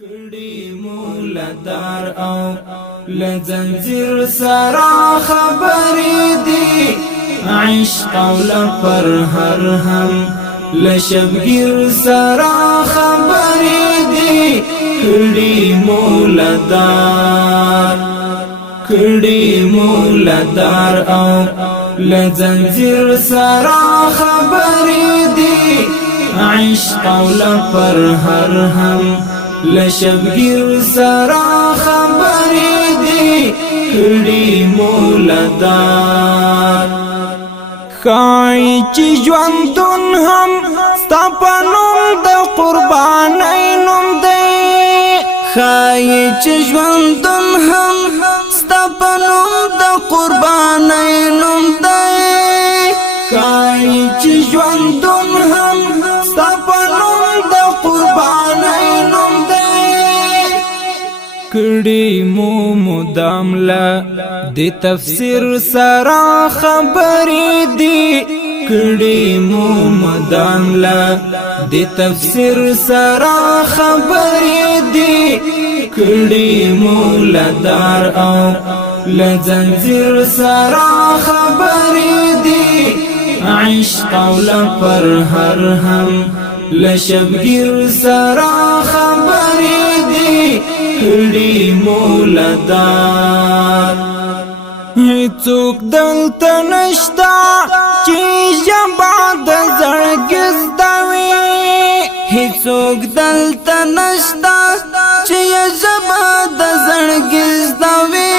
کړي مولدار او لزنجیر سرا خبرې دي عشق او لپر هر هم لشبگیر سرا خبرې دي کړي مولدار او لزنجیر سرا خبرې دي عشق او لپر هر هم لشبگیر سرا خبرې دي کړي مولدار خای چې ژوندون هم ستا په نوم د قربانۍ نوم دی خای چې ژوندون هم ستا په نوم د قربانۍ نوم دی خای چې ژوندون هم ستا په نوم د قربانۍ نوم دی کړي مو مدام لا د تفسیر سره خبرې دي کړي مو مدام لا د تفسیر سره خبرې دي کړي مولدار او لزنجیر سره خبرې دي عشق او لپر هر هم لشبگیر سرا خبرې دي کړي مولدار هیڅوک دلته نشتا چې ژبه د زړګي زده وي هیڅوک دلته نشتا چې ژبه د زړګي زده وي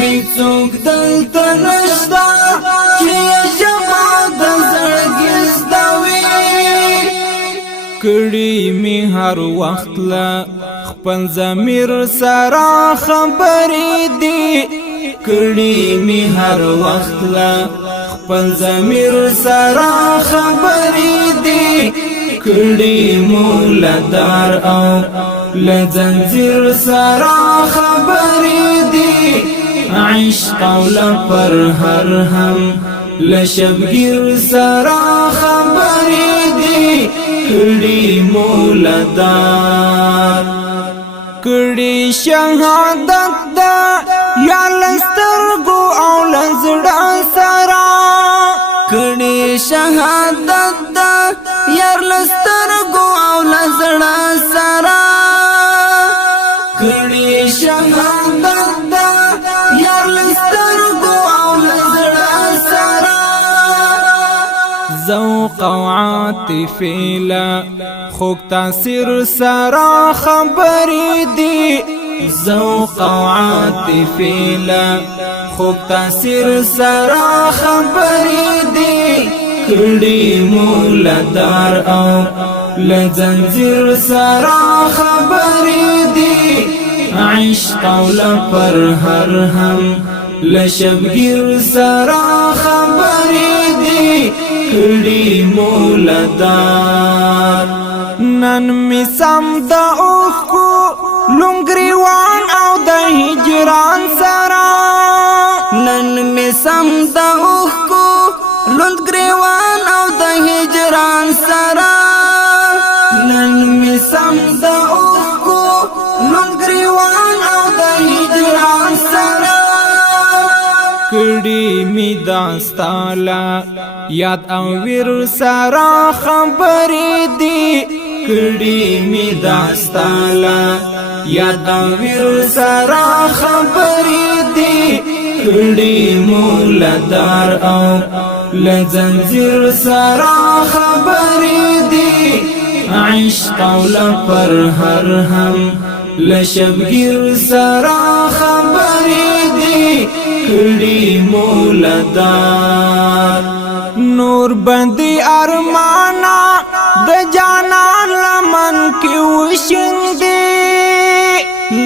هیڅوک دلته نشتا چې ژبه د زړګي زده وي کړي می هر وخت لا خپل ضمیر سره خبرې دي کړي می هر وخت لا خپل ضمیر سره خبرې دي کړي مولدار او لزنجیر سره خبرې دي عشق او لپر هر هم لشبگیر سره خبرې دي کړي مولدار کړي شهادت دا یا لسترګو او لزړه سره کړي شهادت دا یا لسترګو او لزړه سره کړي شهادت دا یا لسترګو او لزړه سره ذوق او عاطفه لا خوږ تاثیر سره خبرې دي ذوق او عاطفه لا خوږ تاثیر سره خبرې دي کړي مولدار او لزنجیر سره خبرې دي عشق او لپر هر هم لشبگیر سره خبرې دي کړي مولدار نن می سم د اوخو لونګریوان او د هجران سره نن می سم د اوخو لونګریوان او د هجران سره نن می سم د اوخو لونګریوان او د هجران سره کړي می داستالا یاد او ویر سره خبرې دي کړي می داستالا یاد او ویر سره خبرې دي کړي مولدار او لزنجیر سره خبرې دي عشق او لپر هر هم لشبگیر سره خبرې دي کړي مولدار نور بندي ارمانا د جانان لمن کې وشندې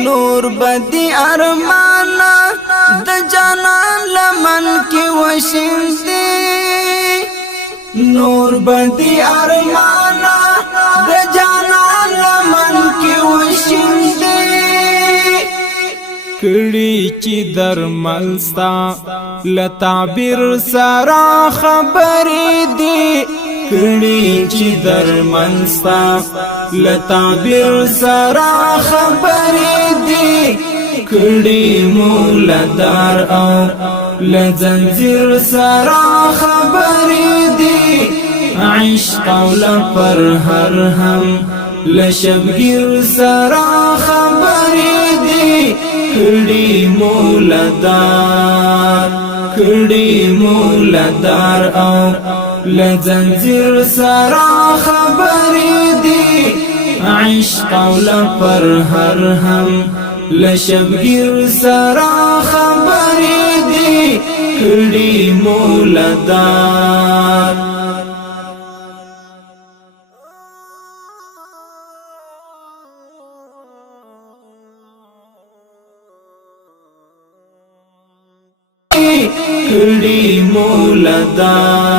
نور بندي ارمانا د جانان لمن کې وشندې نور بندي ارمانا د جانان لمن کې وشندې کړي چې درملستا لتعبیر سره خبرې دي کړي چې درمنستا لتعبیر سرا خبرې دي کړي مولدار او لزنجیر سرا خبرې دي عشق او لپر هر هم لشبگیر سرا خبرې دي کړي مولدار او لزنجیر سرا خبرې دي عشق او لپر هر هم لشبگیر سرا خبرې دي کړي مولدار کړي مولدار